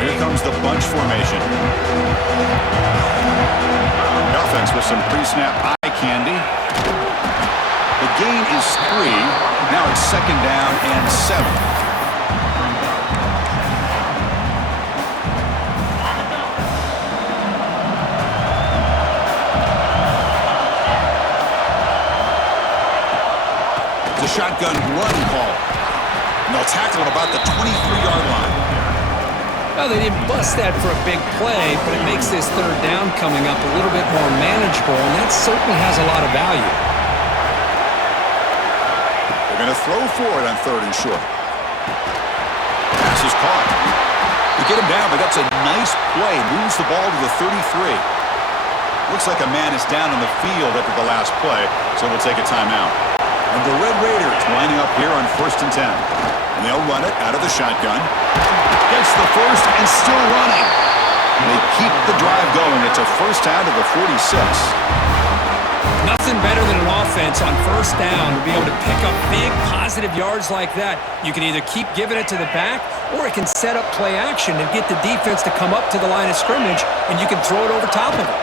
Here comes the bunch formation. The offense with some pre-snap eye candy. The gain is 3. Now it's 2nd down and 7. Shotgun run call. And they'll tackle it about the 23-yard line. Well, they didn't bust that for a big play, but it makes this 3rd down coming up a little bit more manageable, and that certainly has a lot of value. They're going to throw for it on 3rd and short. Pass is caught. They get him down, but that's a nice play. Moves the ball to the 33. Looks like a man is down on the field after the last play, so we'll take a timeout. And the Red Raiders lining up here on 1st and 10. And they'll run it out of the shotgun. Gets the first and still running. And they keep the drive going. It's a first down to the 46. Nothing better than an offense on 1st down to be able to pick up big positive yards like that. You can either keep giving it to the back, or it can set up play action and get the defense to come up to the line of scrimmage, and you can throw it over top of it.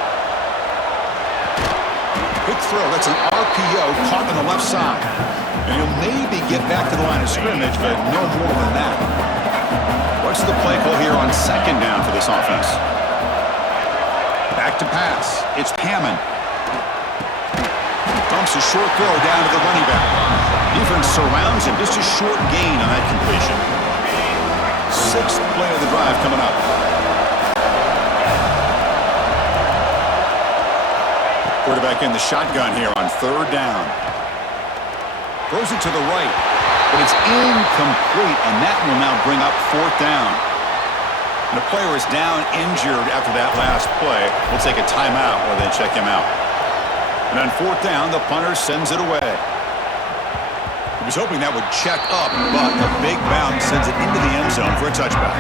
Quick throw. That's an RPO caught on the left side. And he'll maybe get back to the line of scrimmage, but no more than that. What's the play call here on 2nd down for this offense? Back to pass. It's Hammond. Dumps a short throw down to the running back. Defense surrounds him. Just a short gain on that completion. 6th play of the drive coming up. Quarterback in the shotgun here on 3rd down. Throws it to the right, but it's incomplete, and that will now bring up 4th down. And the player is down injured after that last play. We'll take a timeout or then check him out. And on 4th down, the punter sends it away. He was hoping that would check up, but a big bounce sends it into the end zone for a touchback.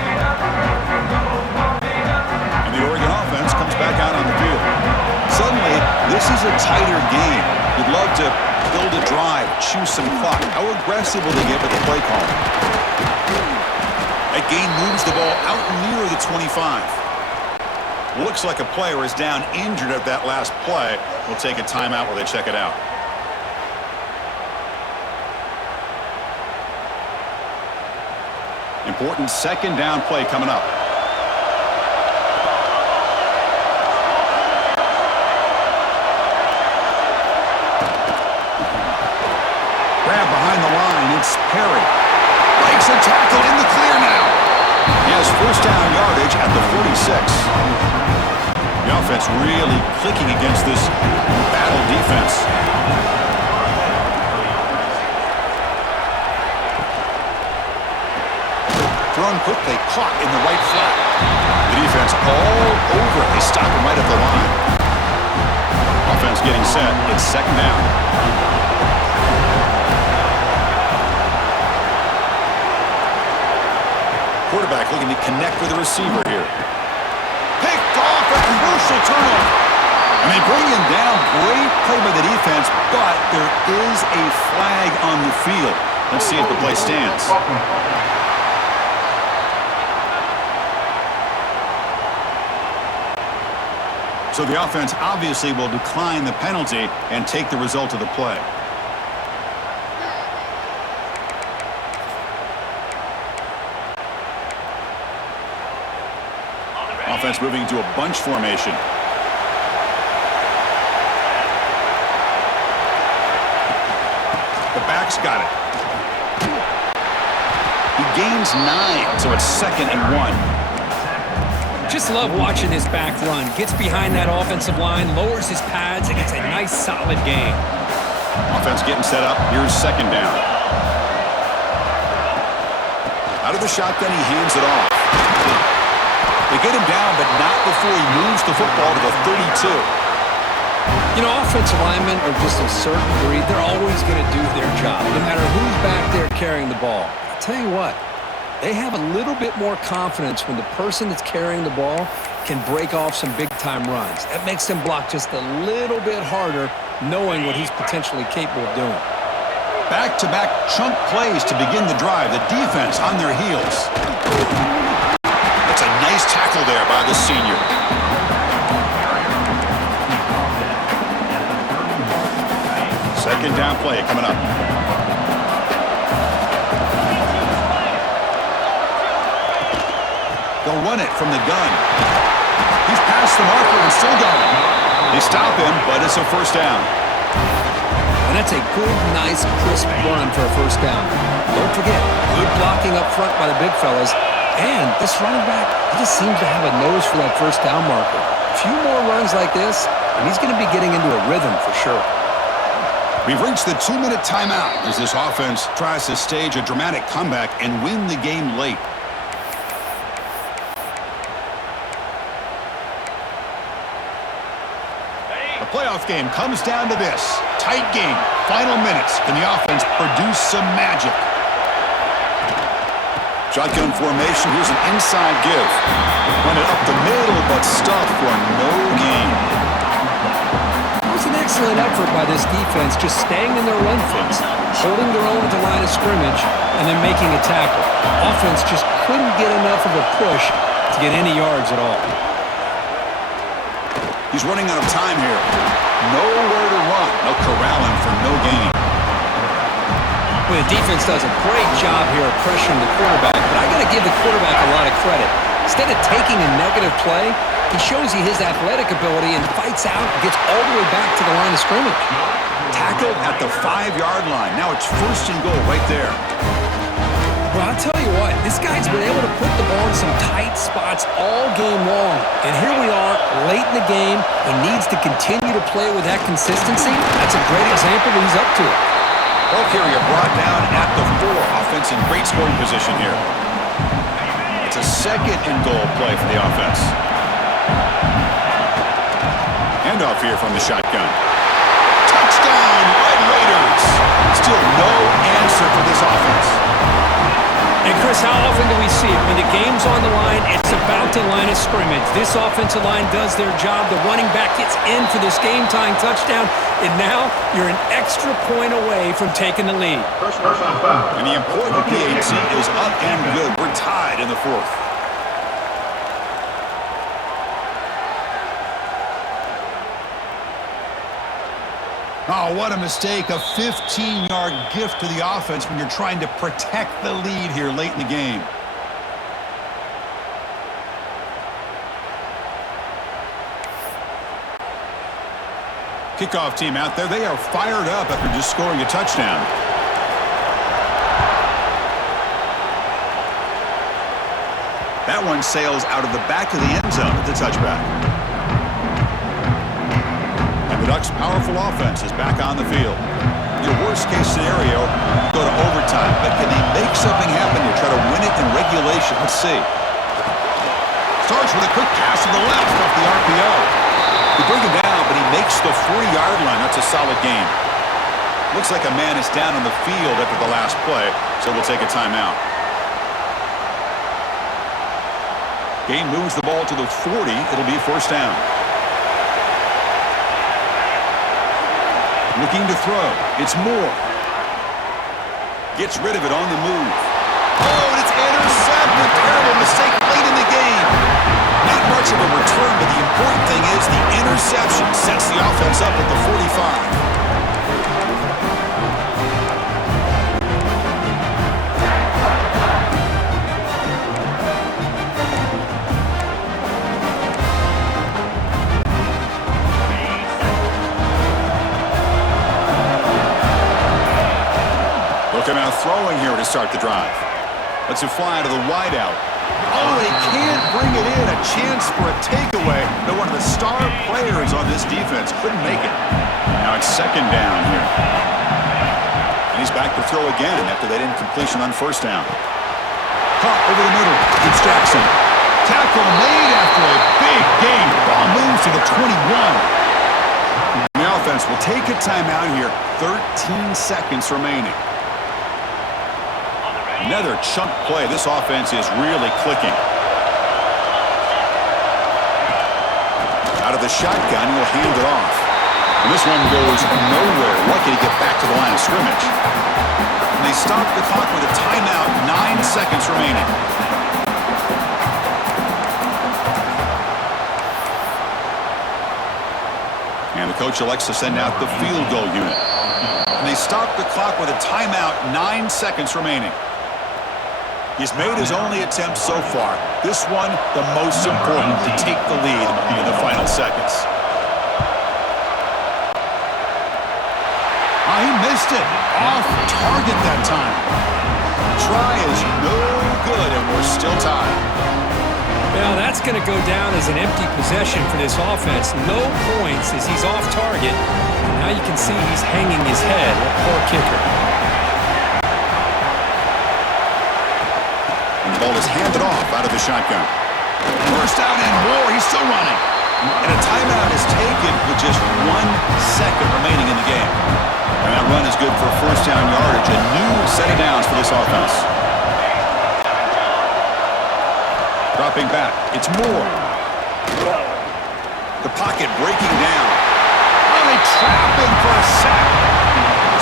And the Oregon offense comes back out on the field. Suddenly, this This is a tighter game. You'd love to build a drive, choose some clock. How aggressive will they get with the play call? That gain moves the ball out near the 25. Looks like a player is down injured at that last play. We'll take a timeout while they check it out. Important second down play coming up. Grab behind the line. It's Perry. Breaks a tackle in the clear now. He has first down yardage at the 46. The offense really clicking against this battle defense. Thrown quickly, caught in the right flat. The defense all over it. They stop him right at the line. Offense getting set. It's second down. Quarterback looking to connect with the receiver here. Picked off, a crucial turnover. And they bring him down. Great play by the defense, but there is a flag on the field. Let's see if the play stands. So the offense obviously will decline the penalty and take the result of the play. Offense moving into a bunch formation. The back's got it. He gains 9, so it's 2nd and 1. Just love watching his back run. Gets behind that offensive line, lowers his pads, and gets a nice solid gain. Offense getting set up. Here's second down. Out of the shotgun, he hands it off. They get him down, but not before he moves the football to the 32. You know, offensive linemen are just a certain breed. They're always going to do their job, no matter who's back there carrying the ball. I'll tell you what, they have a little bit more confidence when the person that's carrying the ball can break off some big-time runs. That makes them block just a little bit harder, knowing what he's potentially capable of doing. Back-to-back chunk plays to begin the drive. The defense on their heels. It's a nice tackle there by the senior. Second down play coming up. They'll run it from the gun. He's past the marker and still going. They stop him, but it's a first down. And that's a good, nice, crisp run for a first down. Don't forget, good blocking up front by the big fellas. And this running back, he just seems to have a nose for that first down marker. A few more runs like this, and he's going to be getting into a rhythm for sure. We've reached the 2-minute timeout as this offense tries to stage a dramatic comeback and win the game late. The playoff game comes down to this. Tight game, final minutes. Can the offense produce some magic? Shotgun formation, here's an inside give. Run it up the middle, but stuff for no gain. It was an excellent effort by this defense, just staying in their run fits, holding their own at the line of scrimmage, and then making a tackle. Offense just couldn't get enough of a push to get any yards at all. He's running out of time here. Nowhere to run. They'll corral him for no gain. Well, the defense does a great job here of pressuring the quarterback, but I got to give the quarterback a lot of credit. Instead of taking a negative play, he shows you his athletic ability and fights out and gets all the way back to the line of scrimmage. Tackled at the 5-yard line. Now it's first and goal right there. Well, I'll tell you what, this guy's been able to put the ball in some tight spots all game long. And here we are, late in the game. He needs to continue to play with that consistency. That's a great example that he's up to it. Ball carrier brought down at the 4. Offense in great scoring position here. It's a second and goal play for the offense. Handoff here from the shotgun. Touchdown, Red Raiders. Still no answer for this offense. And, Chris, how often do we see it? When the game's on the line, it's about the line of scrimmage. This offensive line does their job. The running back gets in for this game-tying touchdown, and now you're an extra point away from taking the lead. And the important PAT is up and good. We're tied in the fourth. Oh, what a mistake. A 15-yard gift to the offense when you're trying to protect the lead here late in the game. Kickoff team out there. They are fired up after just scoring a touchdown. That one sails out of the back of the end zone at the touchback. The Ducks' powerful offense is back on the field. Your worst-case scenario, you go to overtime, but can they make something happen here? Try to win it in regulation. Let's see. Starts with a quick pass to the left off the RPO. They bring him down, but he makes the 4-yard line. That's a solid game. Looks like a man is down on the field after the last play, so we'll take a timeout. Game moves the ball to the 40. It'll be first down. Looking to throw. It's Moore. Gets rid of it on the move. Oh, and it's intercepted. Terrible mistake late in the game. Not much of a return, but the important thing is the interception sets the offense up at the 45. Looking out throwing here to start the drive. Let's it fly to the wideout. Oh, they can't bring it in. A chance for a takeaway. But one of the star players on this defense couldn't make it. Now it's second down here. And he's back to throw again after that incompletion on first down. Caught over the middle. It's Jackson. Tackle made after a big gain. Ball moves to the 21. The offense will take a timeout here. 13 seconds remaining. Another chunk play. This offense is really clicking. Out of the shotgun, he'll hand it off. And this one goes nowhere. Lucky to get back to the line of scrimmage. And they stop the clock with a timeout. 9 seconds remaining. And the coach elects to send out the field goal unit. And they stop the clock with a timeout. 9 seconds remaining. He's made his only attempt so far. This one, the most important to take the lead in the final seconds. Oh, he missed it. Off target that time. Try is no good, and we're still tied. Well, that's going to go down as an empty possession for this offense. No points as he's off target. And now you can see he's hanging his head. A poor kicker. Ball is handed off out of the shotgun. First down and more. He's still running. And a timeout is taken with just 1 second remaining in the game. And that run is good for first down yardage. A new set of downs for this offense. Dropping back. It's Moore. The pocket breaking down. Oh, they trap him for a sack.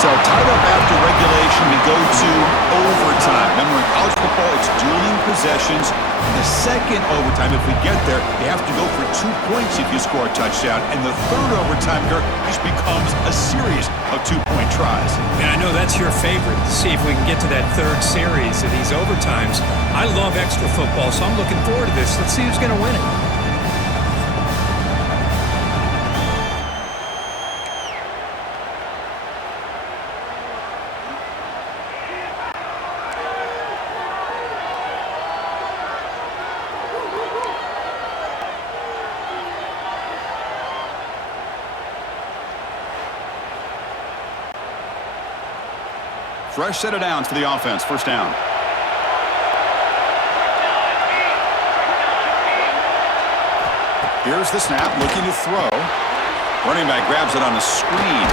So tied up after regulation, we go to overtime. Remember, in college football, it's dueling possessions. In the second overtime, if we get there, they have to go for 2 points if you score a touchdown. And the third overtime here just becomes a series of 2-point tries. And I know that's your favorite, to see if we can get to that third series of these overtimes. I love extra football, so I'm looking forward to this. Let's see who's going to win it. Fresh set of downs for the offense. First down. Here's the snap, looking to throw. Running back grabs it on the screen.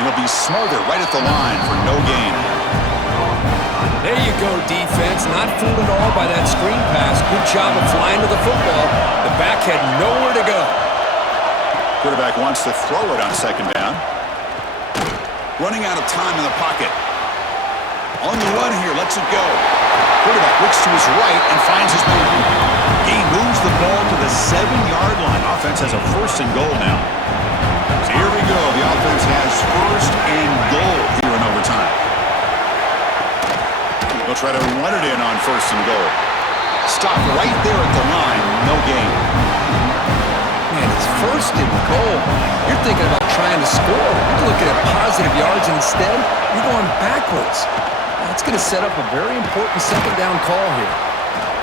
It'll be Smothered right at the line for no gain. go, defense. Not fooled at all by that screen pass. Good job of flying to the football. The back had nowhere to go. Quarterback wants to throw it on second down. Running out of time in the pocket. On the run here, lets it go. Quarterback looks to his right and finds his man. He moves the ball to the 7-yard line. Offense has a 1st and goal now. So here we go. The offense has 1st and goal here in overtime. They'll try to run it in on 1st and goal. Stop right there at the line. No gain. Man, it's 1st and goal. You're thinking about trying to score. You're looking at positive yards, and instead, you're going backwards. That's going to set up a very important 2nd down call here.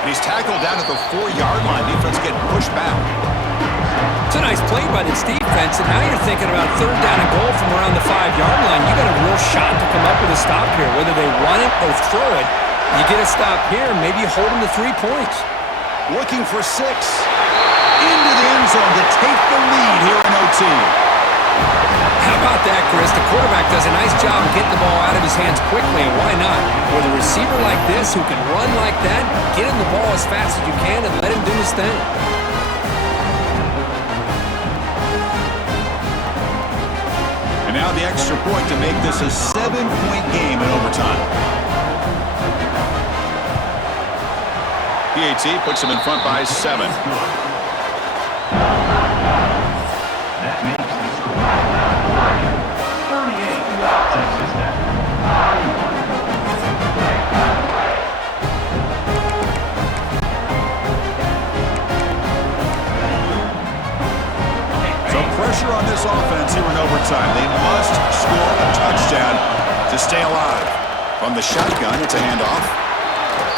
And he's tackled down at the 4-yard line. Defense getting pushed back. It's a nice play by this defense, and now you're thinking about 3rd down and goal from around the 5-yard line. You got a real shot to come up with a stop here. Whether they run it or throw it, you get a stop here, maybe you hold them to 3 points. Looking for 6. Into the end zone to take the lead here in OT. How about that, Chris? The quarterback does a nice job of getting the ball out of his hands quickly, and why not? With a receiver like this who can run like that, get him the ball as fast as you can and let him do his thing. And now the extra point to make this a 7-point game in overtime. PAT puts them in front by 7. That makes the score 38, Texas Tech. So pressure on this offense here in overtime. They must score a touchdown to stay alive. From the shotgun, it's a handoff.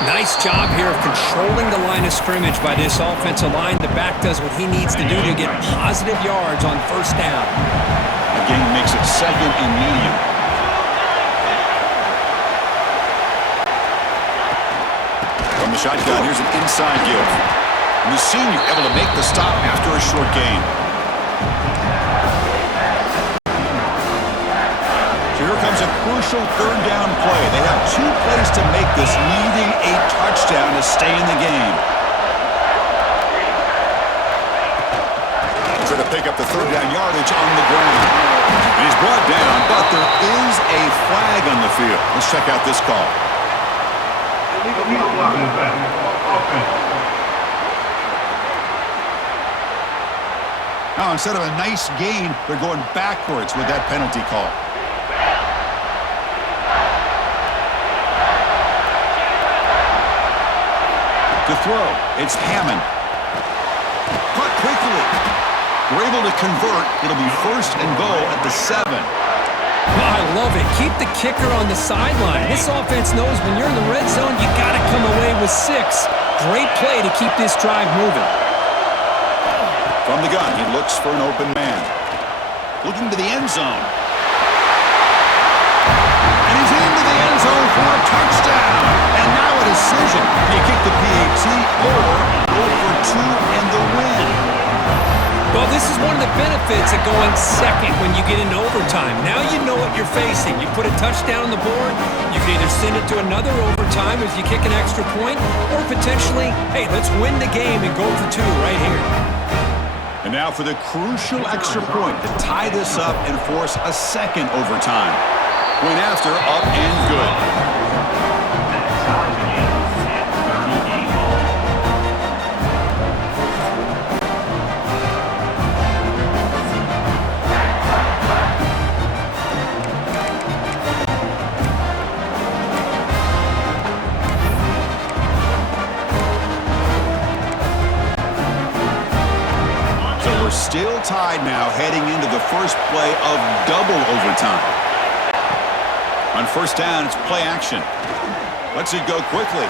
Nice job here of controlling the line of scrimmage by this offensive line. The back does what he needs to do to get positive yards on 1st down. The game makes it 2nd and medium. From the shotgun, here's an inside give. And the senior able to make the stop after a short gain. So here comes a crucial 3rd down play. They have 2 plays to make this, needing a touchdown to stay in the game. Trying to pick up the 3rd down yardage on the ground. And he's brought down, but there is a flag on the field. Let's check out this call. Illegal blocking is back. Offense. Now, instead of a nice gain, they're going backwards with that penalty call. To throw, it's Hammond. Caught quickly. We're able to convert. It'll be 1st and goal at the 7. I love it. Keep the kicker on the sideline. This offense knows when you're in the red zone, you got to come away with 6. Great play to keep this drive moving. From the gun, he looks for an open man. Looking to the end zone. And he's into the end zone for a touchdown. And now a decision. Do you kick the PAT or go for 2 and the win? Well, this is one of the benefits of going 2nd when you get into overtime. Now you know what you're facing. You put a touchdown on the board, you can either send it to another overtime if you kick an extra point, or potentially, hey, let's win the game and go for 2 right here. And now for the crucial extra point to tie this up and force a 2nd overtime. Went after, up and good. Still tied now, heading into the first play of double overtime. On 1st down, it's play action. Lets it go quickly.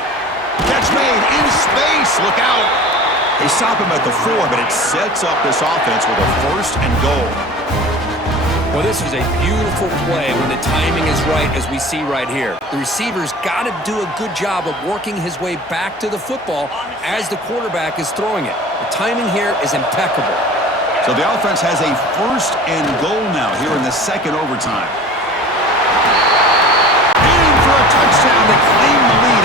Catch made in space. Look out. They stop him at the 4, but it sets up this offense with a 1st and goal. Well, this is a beautiful play when the timing is right, as we see right here. The receiver's got to do a good job of working his way back to the football as the quarterback is throwing it. The timing here is impeccable. So the offense has a 1st and goal now here in the 2nd overtime. Aiming for a touchdown to claim the lead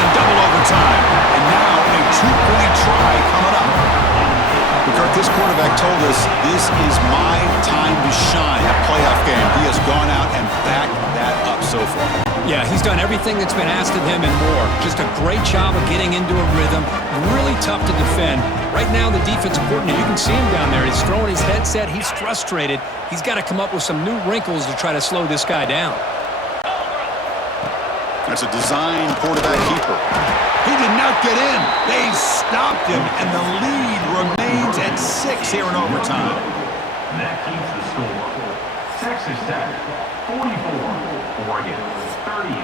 told us this is my time to shine, a playoff game. He has gone out and backed that up so far. Yeah, he's done everything that's been asked of him and more. Just a great job of getting into a rhythm. Really tough to defend. Right now, the defensive coordinator, you can see him down there. He's throwing his headset. He's frustrated. He's got to come up with some new wrinkles to try to slow this guy down. That's a design quarterback keeper. He did not get in. They stopped him, and the lead remains at 6 here in overtime. That keeps the score. Texas Tech, 44. Oregon, 38.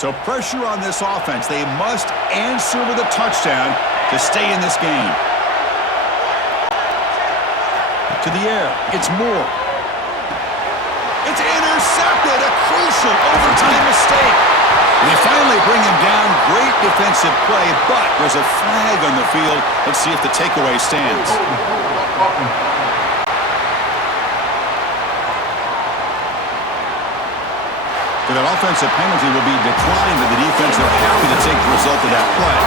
So pressure on this offense. They must answer with a touchdown to stay in this game. To the air. It's Moore. It's intercepted. A crucial overtime mistake. They finally bring him down. Great defensive play, but there's a flag on the field. Let's see if the takeaway stands. So that offensive penalty will be declined to the defense. They're happy to take the result of that play.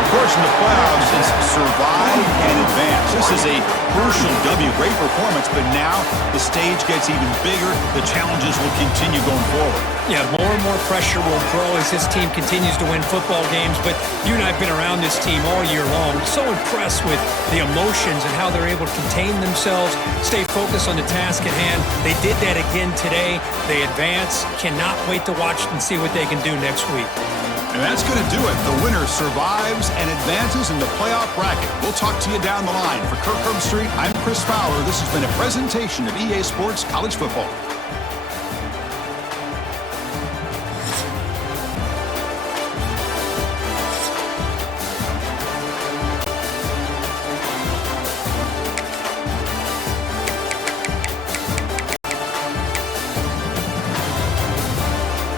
Of course, in the playoffs, it's survive and advance. This is a crucial W. Great performance, but now the stage gets even bigger. The challenges will continue going forward. Yeah, more and more pressure will grow as this team continues to win football games. But you and I have been around this team all year long. So impressed with the emotions and how they're able to contain themselves, stay focused on the task at hand. They did that again today. They advance. Cannot wait to watch and see what they can do next week. And that's going to do it. The winner survives and advances in the playoff bracket. We'll talk to you down the line. For Kirk Herbstreit, I'm Chris Fowler. This has been a presentation of EA Sports College Football.